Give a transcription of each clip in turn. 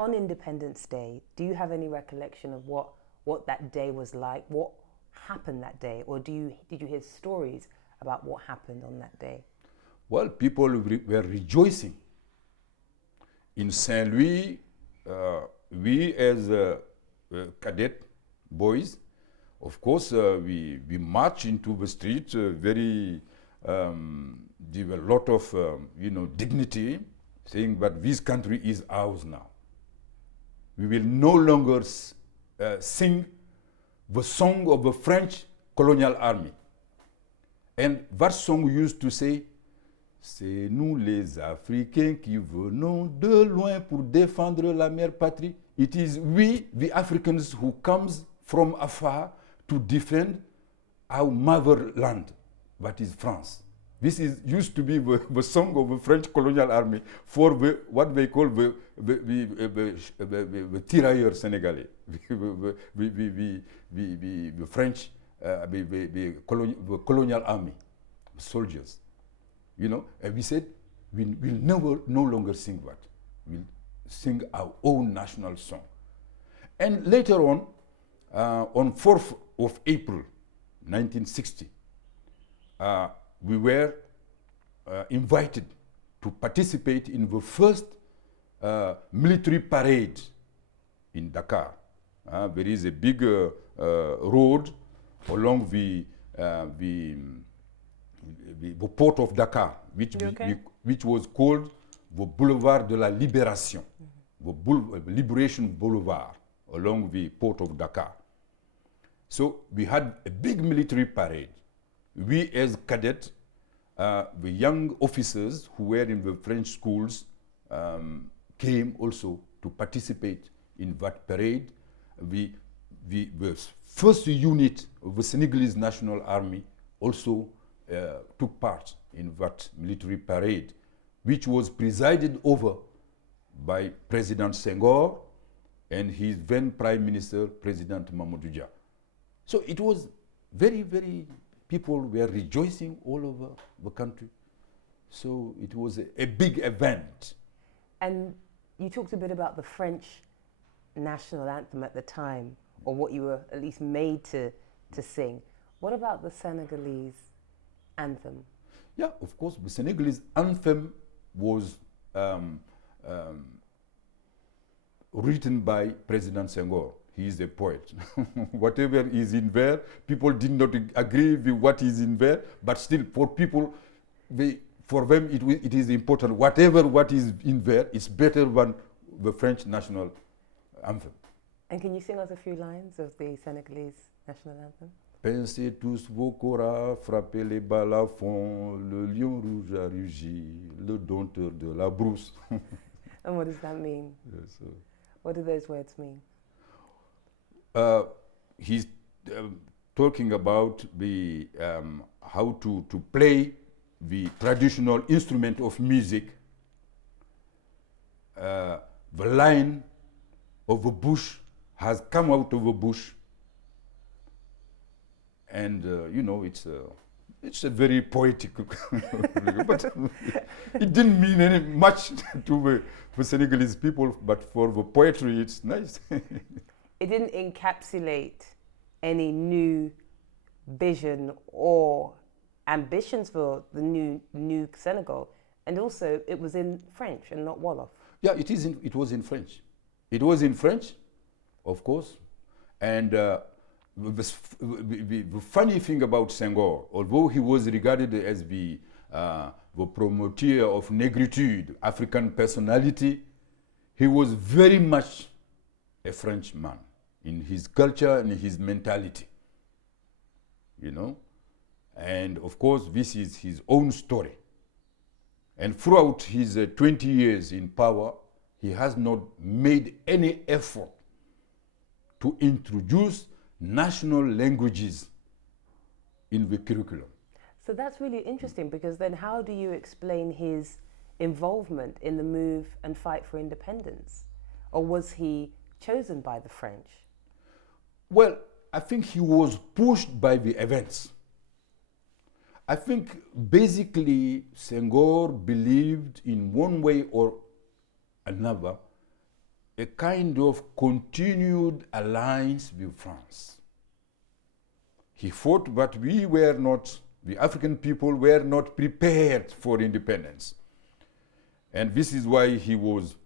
on Independence Day, do you have any recollection of what that day was like? What happened that day? Or did you hear stories about what happened on that day? Well, people were rejoicing. In Saint Louis, we as cadet boys, of course, we marched into the street there were a lot of dignity, saying that this country is ours now. We will no longer sing the song of the French colonial army. And that song used to say, c'est nous les Africains qui venons de loin pour défendre la mère patrie. It is we, the Africans, who comes from afar to defend our motherland, that is France. This used to be the song of the French colonial army for what they call the tirailleurs Senegalese, the French, the colonial army, soldiers. And we said, we'll no longer sing that. We'll sing our own national song. And later on 4th of April, 1960, we were invited to participate in the first military parade in Dakar. There is a big road along the port of Dakar, which was called the Boulevard de la Libération, the Liberation Boulevard along the port of Dakar. So we had a big military parade. We as cadets, the young officers who were in the French schools came also to participate in that parade. The first unit of the Senegalese National Army also took part in that military parade, which was presided over by President Senghor and his then Prime Minister, President Mamadou Dia. So it was very, very, people were rejoicing all over the country. So it was a big event. And you talked a bit about the French national anthem at the time, or what you were at least made to sing. What about the Senegalese anthem? Yeah, of course, the Senegalese anthem was written by President Senghor. He is a poet. Whatever is in there, people did not agree with what is in there, but still for people, for them it is important. What is in there is better than the French national anthem. And can you sing us a few lines of the Senegalese national anthem? Pincez tous vos coras, frappez les balafons, le lion rouge a rugi, le dompteur de la brousse. And what does that mean? Yes, what do those words mean? He's talking about the how to play the traditional instrument of music. The lion of a bush has come out of a bush, and it's a very poetic, but it didn't mean much to the Senegalese people. But for the poetry, it's nice. It didn't encapsulate any new vision or ambitions for the new Senegal, and also it was in French and not Wolof. Yeah, it was in French. It was in French, of course, and the funny thing about Senghor, although he was regarded as the promoter of negritude, African personality, he was very much a French man in his culture and his mentality, and of course this is his own story. And throughout his 20 years in power, he has not made any effort to introduce national languages in the curriculum. So that's really interesting, because then how do you explain his involvement in the move and fight for independence? Or was he chosen by the French? Well, I think he was pushed by the events. I think basically Senghor believed in one way or another a kind of continued alliance with France. He fought, but we were not, the African people were not prepared for independence. And this is why he was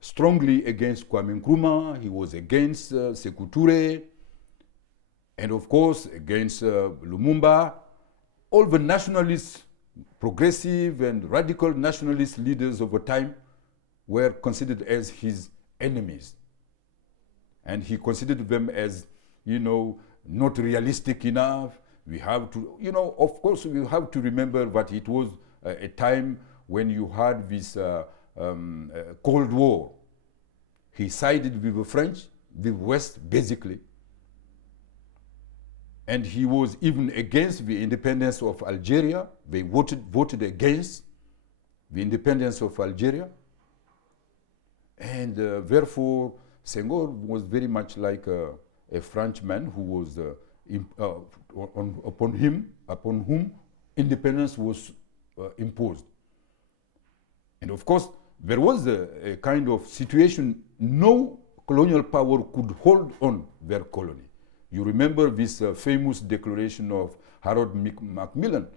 strongly against Kwame Nkrumah, he was against Sékou Touré, and of course against Lumumba. All the nationalists, progressive and radical nationalist leaders of the time were considered as his enemies. And he considered them as, you know, not realistic enough. We have to, you know, of course we have to remember that it was a time when you had this Cold War. He sided with the French, the West basically. And he was even against the independence of Algeria. They voted against the independence of Algeria. And therefore, Senghor was very much like a Frenchman who was upon whom independence was imposed. And of course, there was a kind of situation no colonial power could hold on their colony. You remember this famous declaration of Harold Macmillan,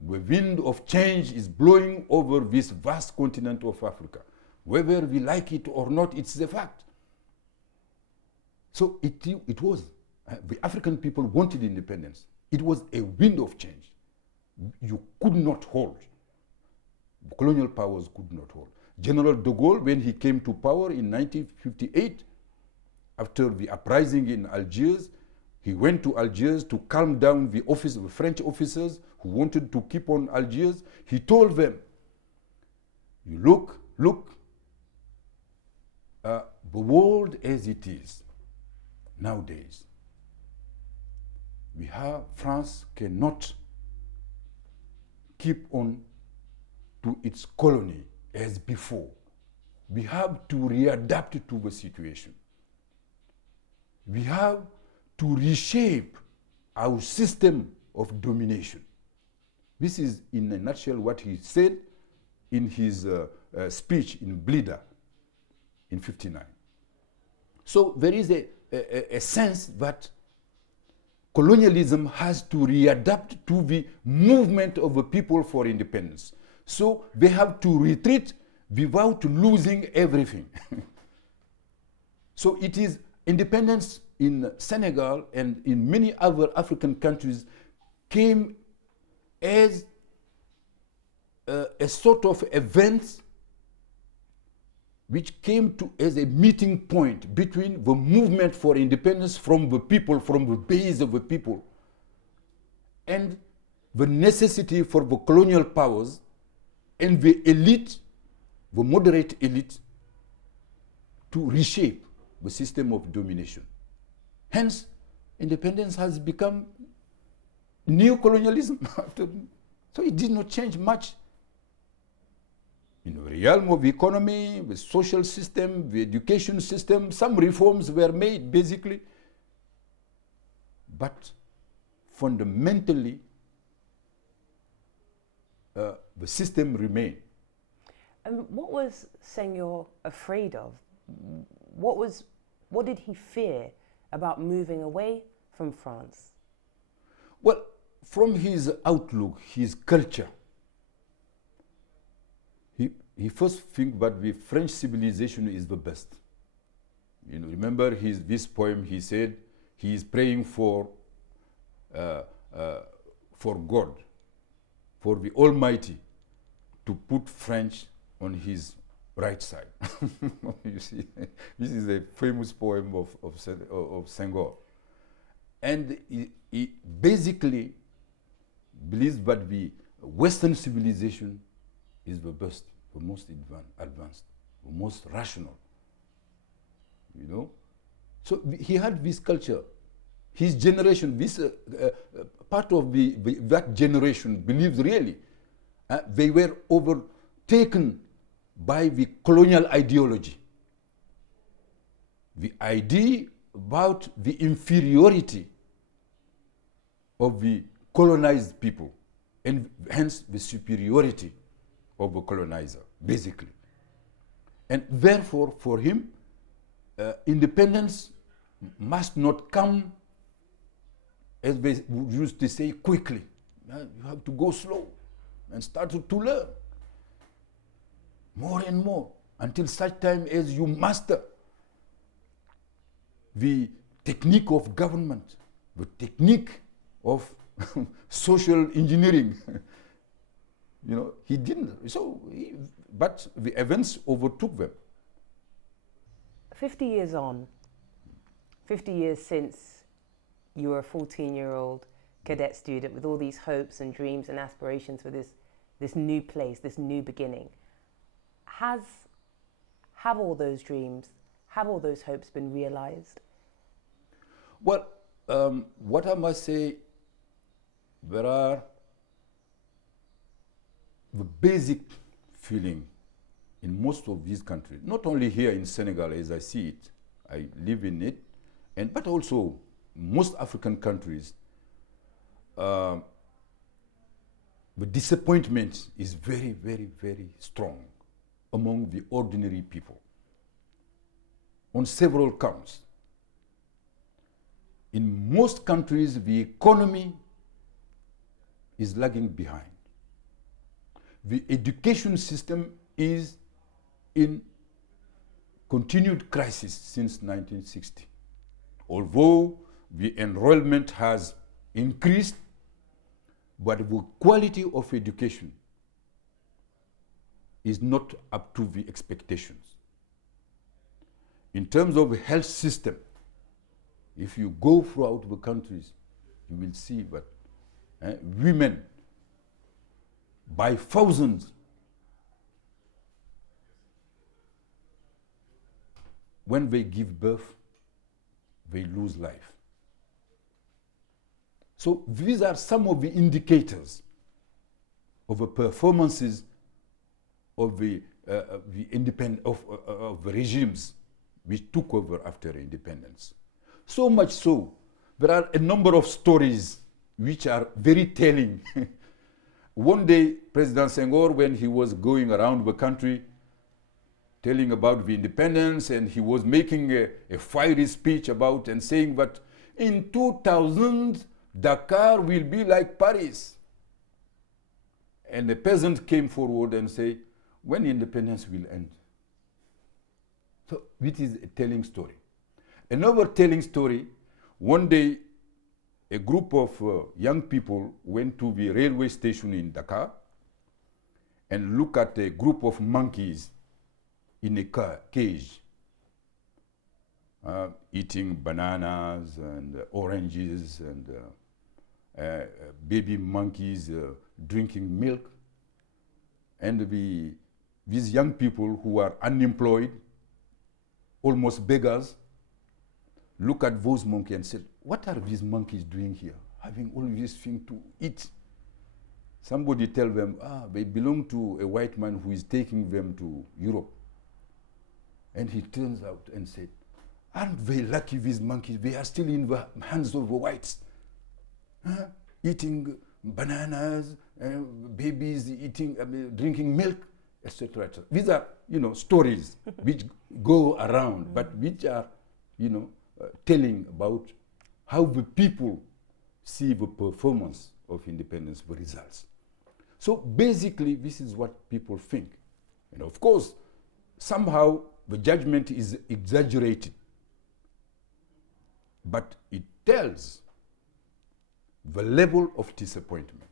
the wind of change is blowing over this vast continent of Africa. Whether we like it or not, it's the fact. So it was, the African people wanted independence. It was a wind of change. You could not hold. The colonial powers could not hold. General de Gaulle, when he came to power in 1958, after the uprising in Algiers, he went to Algiers to calm down the French officers who wanted to keep on Algiers. He told them, you look, the world as it is nowadays, France cannot keep on to its colony as before. We have to readapt to the situation. We have to reshape our system of domination. This is, in a nutshell, what he said in his speech in Blida in '59. So there is a sense that colonialism has to readapt to the movement of the people for independence. So they have to retreat without losing everything. So it is independence in Senegal and in many other African countries came as a sort of event which came to as a meeting point between the movement for independence from the people, from the base of the people, and the necessity for the colonial powers and the elite, the moderate elite, to reshape the system of domination. Hence, independence has become neo-colonialism. So it did not change much. In the realm of the economy, the social system, the education system, some reforms were made basically. But fundamentally, the system remained. And what was Senghor afraid of? What did he fear about moving away from France? Well, from his outlook, his culture, he first thinks that the French civilization is the best. You know, remember this poem, he said he is praying for God, for the Almighty to put French on his right side. You see, this is a famous poem of Senghor. And he basically believes that the Western civilization is the best, the most advanced, the most rational. You know? So he had this culture. His generation, this part of that generation believes really they were overtaken by the colonial ideology. The idea about the inferiority of the colonized people and hence the superiority of the colonizer, basically. And therefore, for him, independence must not come, as they used to say, quickly. You have to go slow and start to learn more and more until such time as you master the technique of government, the technique of social engineering. You know, he didn't. But the events overtook them. 50 years on, 50 years since you were a 14-year-old cadet student with all these hopes and dreams and aspirations for this new place, this new beginning, have all those dreams, have all those hopes been realized? Well, what I must say, there are the basic feeling in most of these countries, not only here in Senegal as I see it, I live in it, but also most African countries, the disappointment is very, very, very strong among the ordinary people on several counts. In most countries, the economy is lagging behind. The education system is in continued crisis since 1960. Although the enrollment has increased, but the quality of education is not up to the expectations. In terms of the health system, if you go throughout the countries, you will see that women, by thousands, when they give birth, they lose life. So these are some of the indicators of the performances of the regimes which took over after independence. So much so, there are a number of stories which are very telling. One day, President Senghor, when he was going around the country telling about the independence, and he was making a fiery speech about and saying that in 2000, Dakar will be like Paris. And the peasant came forward and said, when independence will end? So, which is a telling story. Another telling story, one day a group of young people went to the railway station in Dakar and looked at a group of monkeys in a cage, eating bananas and oranges, and baby monkeys drinking milk. And these young people who are unemployed, almost beggars, look at those monkeys and said, what are these monkeys doing here, having all these things to eat? Somebody tell them, they belong to a white man who is taking them to Europe. And he turns out and said, aren't they lucky, these monkeys? They are still in the hands of the whites, eating bananas, babies eating, drinking milk, etc. Et these are, stories which go around, but which are, telling about how the people see the performance of independence, the results. So basically, this is what people think. And of course, somehow the judgment is exaggerated, but it tells the level of disappointment.